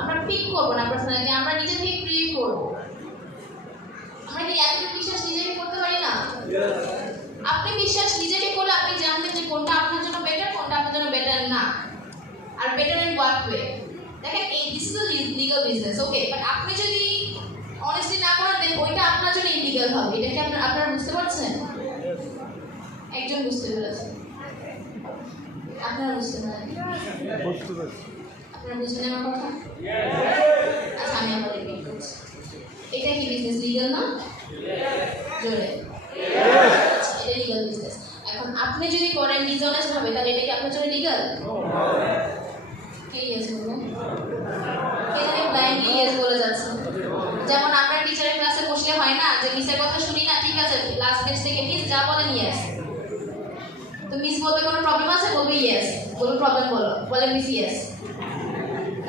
আমরা পিক করবো না পার্সোনালিটি, আমরা নিজে থেকে ক্রিয়েট করবো। আমরা কি এত বিশ্বাস নিজেকে করতে পারি না? আপনি বিশ্বাস নিজেকে করলে আপনি জানবেন যে কোনটা আপনার জন্য বেটার, কোনটা আপনার জন্য বেটার না, আর বেটার ইন হোয়াট ওয়ে। দেখেন এই this is legal business, okay, but আপনি যদি অনেস্টলি না করেন দেন ওইটা আপনার জন্য ইলিগাল হবে। এটা কি আপনারা বুঝতে পারছেন? একজন বুঝতে পেরেছেন, আপনারা বুঝতে পারেন? আপনারা বুঝলেন আমার কথা? আচ্ছা, আমি আবার রিপিট করছি। এটা কি বিজনেস লিগ্যাল না? জোরে আচ্ছা, এটা লিগ্যাল বিজনেস। এখন আপনি যদি করেন ডিসঅনেস্ট ভাবে, তাহলে এটা কি আপনার জন্য লিগ্যাল? কে ইয়েস বলবেন? কে জানি ব্লাইন্ডলি ইয়েস বলে যাচ্ছে। যেমন আমরা টিচারের ক্লাসে বসলে হয় না যে মিসের কথা শুনি না, ঠিক আছে লাস্ট বেঞ্চ থেকে মিস যা বলেন ইয়েস, তো মিস বলবে কোনো প্রবলেম আছে, বলবে ইয়েস, বলবে প্রবলেম বলো, বলে মিস ইয়েস।